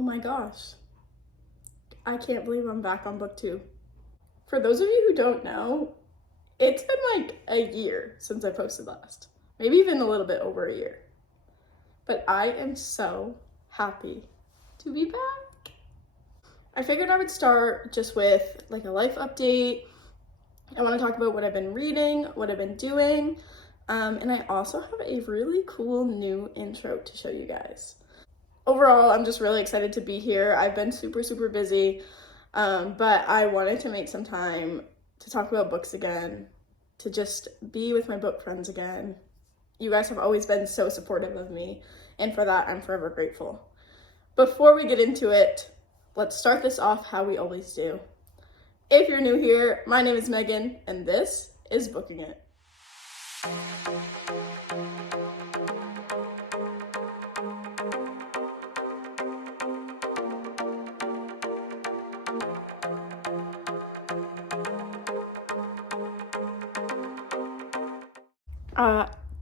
Oh my gosh. I can't believe I'm back on BookTube. For those of you who don't know, it's been like a year since I posted last. Maybe even a little bit over a year. But I am so happy to be back. I figured I would start just with like a life update. I want to talk about what I've been reading, what I've been doing, and I also have a really cool new intro to show you guys. Overall, I'm just really excited to be here. I've been super busy, but I wanted to make some time to talk about books again, to just be with my book friends again. You guys have always been so supportive of me, and for that, I'm forever grateful. Before we get into it, let's start this off how we always do. If you're new here, my name is Megan, and this is Booking It.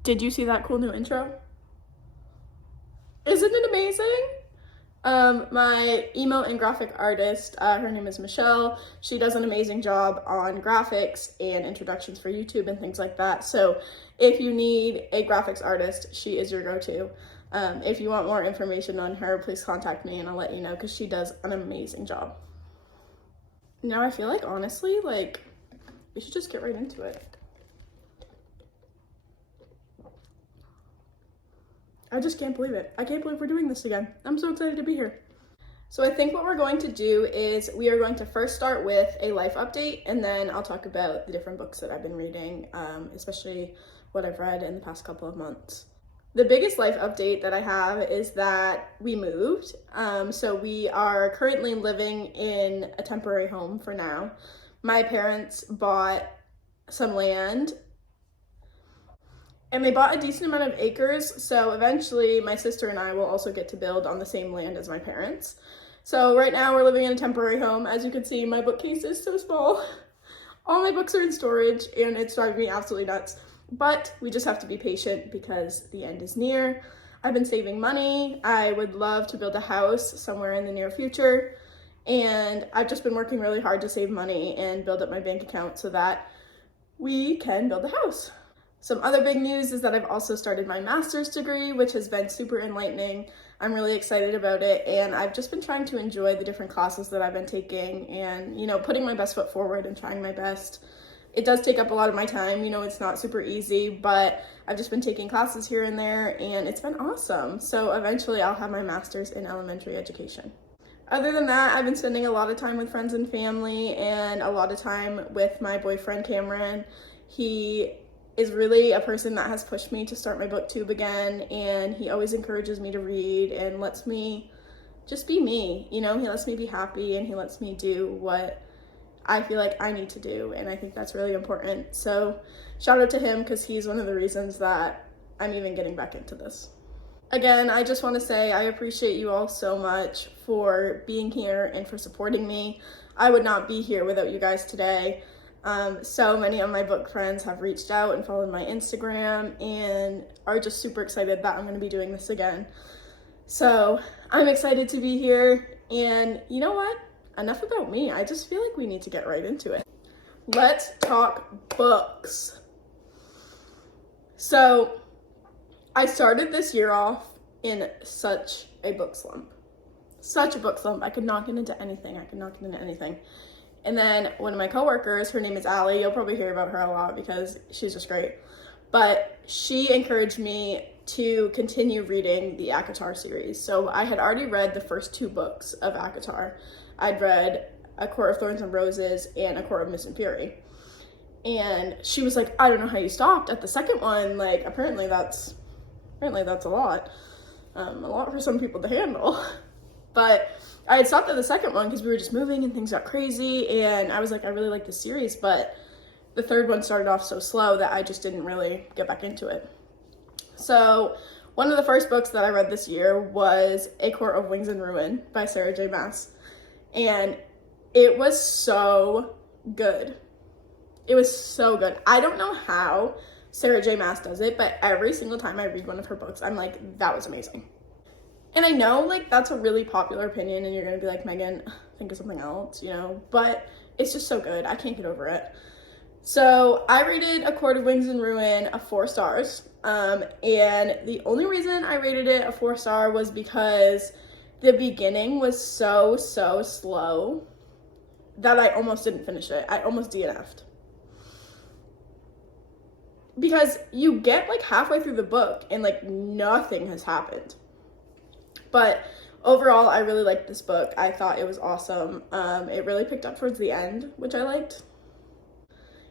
Did you see that cool new intro? Isn't it amazing? My emo and graphic artist, her name is Michelle. She does an amazing job on graphics and introductions for YouTube and things like that. So if you need a graphics artist, she is your go-to. If you want more information on her, please contact me and I'll let you know, because she does an amazing job. Now I feel like, honestly, like, we should just get right into it. I just can't believe it. I can't believe we're doing this again. I'm so excited to be here. So I think what we're going to do is we are going to first start with a life update, and then I'll talk about the different books that I've been reading, especially what I've read in the past couple of months. The biggest life update that I have is that we moved. So we are currently living in a temporary home for now. My parents bought some land, and they bought a decent amount of acres, so eventually my sister and I will also get to build on the same land as my parents. So right now we're living in a temporary home. As you can see, my bookcase is so small. All my books are in storage, and it's driving me absolutely nuts. But we just have to be patient because the end is near. I've been saving money. I would love to build a house somewhere in the near future, and I've just been working really hard to save money and build up my bank account so that we can build a house. Some other big news is that I've also started my master's degree, which has been super enlightening. I'm really excited about it, and I've just been trying to enjoy the different classes that I've been taking and, putting my best foot forward and trying my best. It does take up a lot of my time, it's not super easy, but I've just been taking classes here and there, and it's been awesome. So eventually I'll have my master's in elementary education. Other than that, I've been spending a lot of time with friends and family and a lot of time with my boyfriend, Cameron. He is really a person that has pushed me to start my BookTube again, and he always encourages me to read and lets me just be me. He lets me be happy, and he lets me do what I feel like I need to do, and I think that's really important. So shout out to him, because he's one of the reasons that I'm even getting back into this. Again, I just want to say I appreciate you all so much for being here and for supporting me. I would not be here without you guys today. So many of my book friends have reached out and followed my Instagram and are just super excited that I'm going to be doing this again. So I'm excited to be here, and you know what? Enough about me. I just feel like we need to get right into it. Let's talk books. So I started this year off in such a book slump. Such a book slump. I could not get into anything. And then one of my coworkers, her name is Allie, you'll probably hear about her a lot because she's just great, but she encouraged me to continue reading the ACOTAR series. So I had already read the first 2 books of ACOTAR. I'd read A Court of Thorns and Roses and A Court of Mist and Fury. And she was like, I don't know how you stopped at the second one. Like, apparently that's a lot for some people to handle. But I had stopped at the second one because we were just moving and things got crazy, and I was like, I really like this series, but the third one started off so slow that I just didn't really get back into it. So one of the first books that I read this year was A Court of Wings and Ruin by Sarah J. Maas, and it was so good. It was so good. I don't know how Sarah J. Maas does it, but every single time I read one of her books, I'm like, that was amazing. And I know, like, that's a really popular opinion, and you're gonna be like, Megan, think of something else, you know, but it's just so good. I can't get over it. So I rated A Court of Wings and Ruin a 4 stars. And the only reason I rated it a 4 star was because the beginning was so slow that I almost didn't finish it. I almost DNF'd. Because you get like halfway through the book and like nothing has happened. But overall, I really liked this book. I thought it was awesome. It really picked up towards the end, which I liked.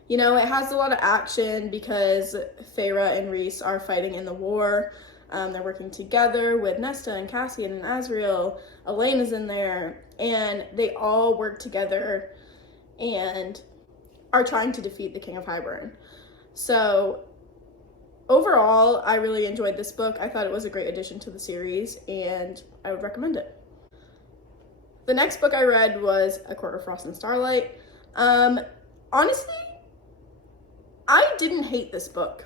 You know, it has a lot of action because Feyre and Rhys are fighting in the war. They're working together with Nesta and Cassian and Azriel. Elaine is in there, and they all work together and are trying to defeat the King of Hybern. So overall, I really enjoyed this book. I thought it was a great addition to the series, and I would recommend it. The next book I read was A Court of Frost and Starlight. Honestly, I didn't hate this book,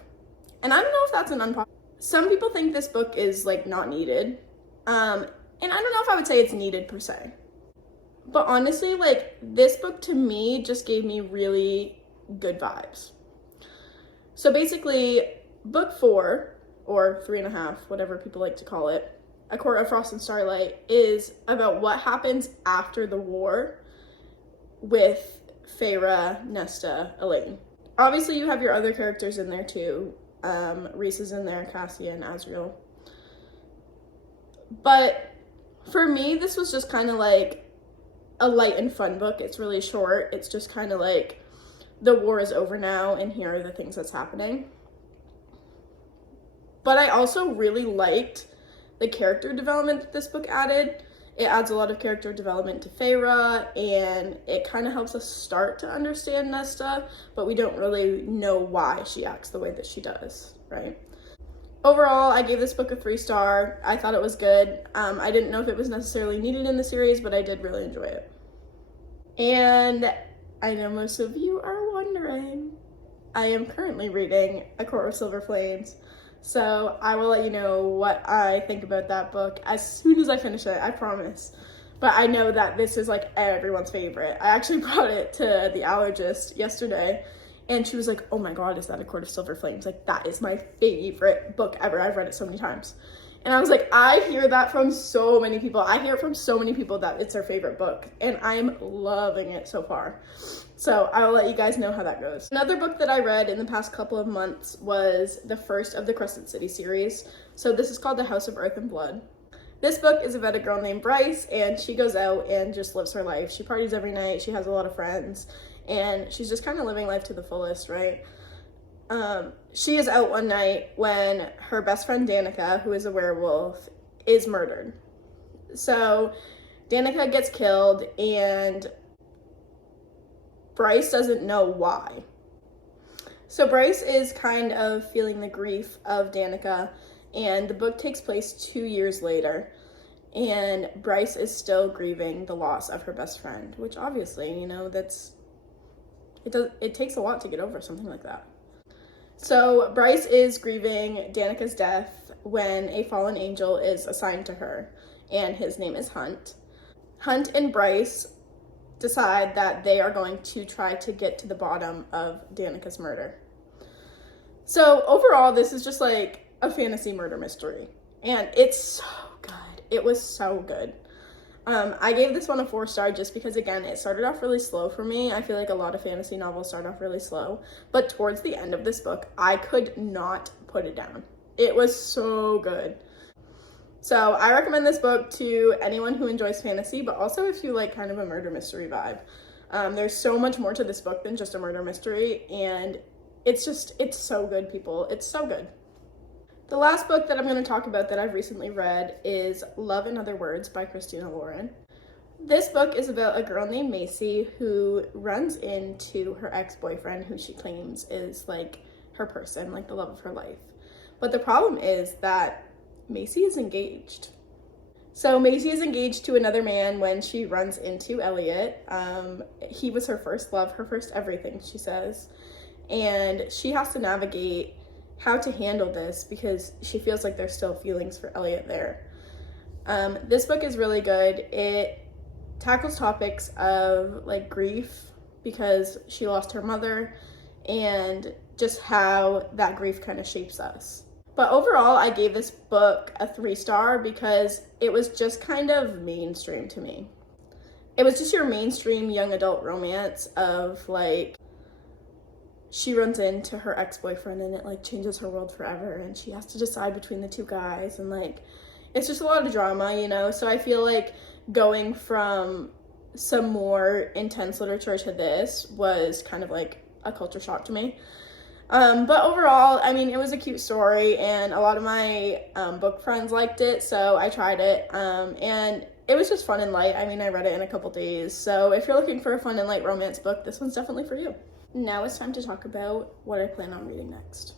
and I don't know if that's an unpopular. Some people think this book is like not needed, and I don't know if I would say it's needed per se. But honestly, like, this book to me just gave me really good vibes. So basically, book 4, or 3.5, whatever people like to call it, A Court of Frost and Starlight, is about what happens after the war with Feyre, Nesta, Elaine. Obviously, you have your other characters in there too. Rhys is in there, Cassian, Azriel. But for me, this was just kind of like a light and fun book. It's really short. It's just kind of like, the war is over now, and here are the things that's happening. But I also really liked the character development that this book added. It adds a lot of character development to Feyre, and it kind of helps us start to understand Nesta, but we don't really know why she acts the way that she does, right? Overall, I gave this book a 3 star. I thought it was good. I didn't know if it was necessarily needed in the series, but I did really enjoy it. And I know most of you are wondering, I am currently reading A Court of Silver Flames. So I will let you know what I think about that book as soon as I finish it, I promise. But I know that this is like everyone's favorite. I actually brought it to the allergist yesterday, and she was like, oh my God, is that A Court of Silver Flames? Like, that is my favorite book ever. I've read it so many times. And I was like, I hear that from so many people. I hear it from so many people that it's their favorite book, and I'm loving it so far. So I will let you guys know how that goes. Another book that I read in the past couple of months was the first of the Crescent City series. So this is called The House of Earth and Blood. This book is about a girl named Bryce, and she goes out and just lives her life. She parties every night, she has a lot of friends, and she's just kind of living life to the fullest, right? She is out one night when her best friend Danica, who is a werewolf, is murdered. So Danica gets killed, and Bryce doesn't know why. So Bryce is kind of feeling the grief of Danica, and the book takes place 2 years later, and Bryce is still grieving the loss of her best friend, which obviously, you know, it takes a lot to get over something like that. So Bryce is grieving Danica's death when a fallen angel is assigned to her, and his name is Hunt. Hunt and Bryce decide that they are going to try to get to the bottom of Danica's murder. So overall, this is just like a fantasy murder mystery, and it's so good. It was so good. I gave this one a 4 star just because, again, it started off really slow for me. I feel like a lot of fantasy novels start off really slow, but towards the end of this book, I could not put it down. It was so good. So I recommend this book to anyone who enjoys fantasy, but also if you like kind of a murder mystery vibe. There's so much more to this book than just a murder mystery, and it's so good, people. It's so good. The last book that I'm going to talk about that I've recently read is Love in Other Words by Christina Lauren. This book is about a girl named Macy who runs into her ex-boyfriend, who she claims is like her person, like the love of her life. But the problem is that Macy is engaged. So Macy is engaged to another man when she runs into Elliot. He was her first love, her first everything, she says. And she has to navigate how to handle this because she feels like there's still feelings for Elliot there. This book is really good. It tackles topics of like grief because she lost her mother and just how that grief kind of shapes us. But overall, I gave this book a 3-star because it was just kind of mainstream to me. It was just your mainstream young adult romance of like, she runs into her ex-boyfriend and it like changes her world forever and she has to decide between the two guys, and like, it's just a lot of drama, you know? So I feel like going from some more intense literature to this was kind of like a culture shock to me. But overall, I mean, it was a cute story and a lot of my book friends liked it, so I tried it. And it was just fun and light. I mean, I read it in a couple days. So if you're looking for a fun and light romance book, this one's definitely for you. Now it's time to talk about what I plan on reading next.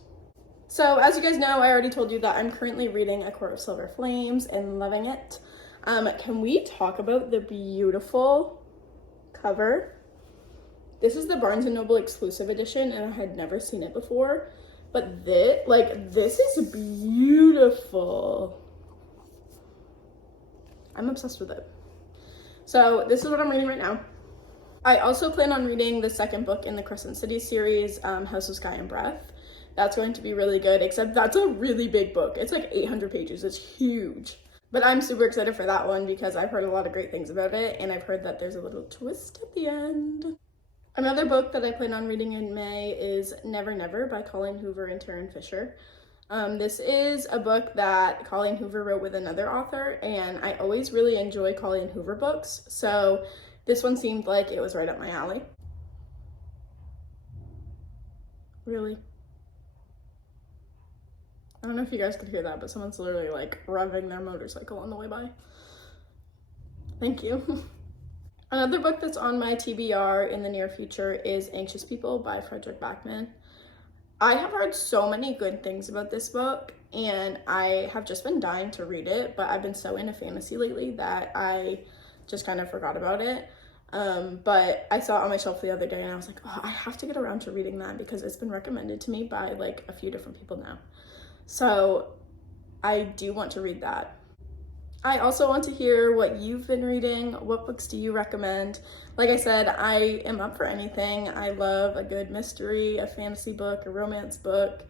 So as you guys know, I already told you that I'm currently reading A Court of Silver Flames and loving it. Can we talk about the beautiful cover? This is the Barnes & Noble exclusive edition and I had never seen it before, but this is beautiful. I'm obsessed with it. So this is what I'm reading right now. I also plan on reading the second book in the Crescent City series, House of Sky and Breath. That's going to be really good, except that's a really big book. It's like 800 pages, it's huge. But I'm super excited for that one because I've heard a lot of great things about it, and I've heard that there's a little twist at the end. Another book that I plan on reading in May is Never Never by Colleen Hoover and Taryn Fisher. This is a book that Colleen Hoover wrote with another author, and I always really enjoy Colleen Hoover books, so this one seemed like it was right up my alley. Really? I don't know if you guys could hear that, but someone's literally like revving their motorcycle on the way by. Thank you. Another book that's on my TBR in the near future is Anxious People by Frederick Backman. I have heard so many good things about this book and I have just been dying to read it, but I've been so into fantasy lately that I just kind of forgot about it. But I saw it on my shelf the other day and I was like, oh, I have to get around to reading that because it's been recommended to me by like a few different people now. So I do want to read that. I also want to hear what you've been reading. What books do you recommend? Like I said, I am up for anything. I love a good mystery, a fantasy book, a romance book.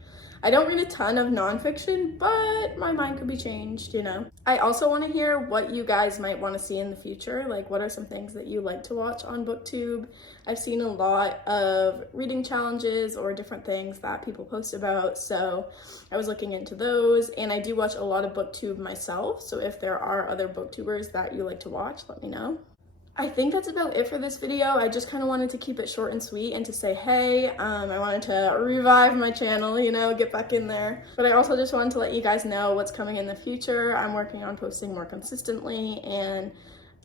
I don't read a ton of nonfiction, but my mind could be changed, you know. I also want to hear what you guys might want to see in the future. Like, what are some things that you like to watch on BookTube? I've seen a lot of reading challenges or different things that people post about, so I was looking into those. And I do watch a lot of BookTube myself, so if there are other BookTubers that you like to watch, let me know. I think that's about it for this video. I just kind of wanted to keep it short and sweet and to say, hey, I wanted to revive my channel, you know, get back in there. But I also just wanted to let you guys know what's coming in the future. I'm working on posting more consistently, and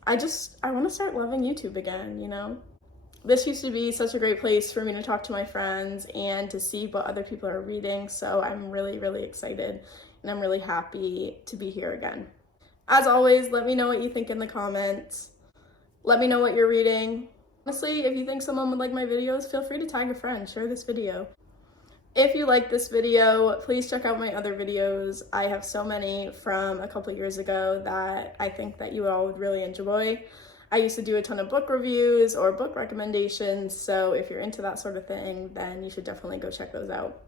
I want to start loving YouTube again, you know. This used to be such a great place for me to talk to my friends and to see what other people are reading, so I'm really, really excited and I'm really happy to be here again. As always, let me know what you think in the comments. Let me know what you're reading. Honestly, if you think someone would like my videos, feel free to tag a friend, share this video. If you like this video, please check out my other videos. I have so many from a couple years ago that I think that you all would really enjoy. I used to do a ton of book reviews or book recommendations, so if you're into that sort of thing, then you should definitely go check those out.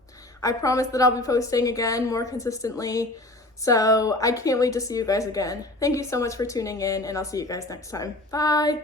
I promise that I'll be posting again more consistently. So I can't wait to see you guys again. Thank you so much for tuning in, and I'll see you guys next time. Bye!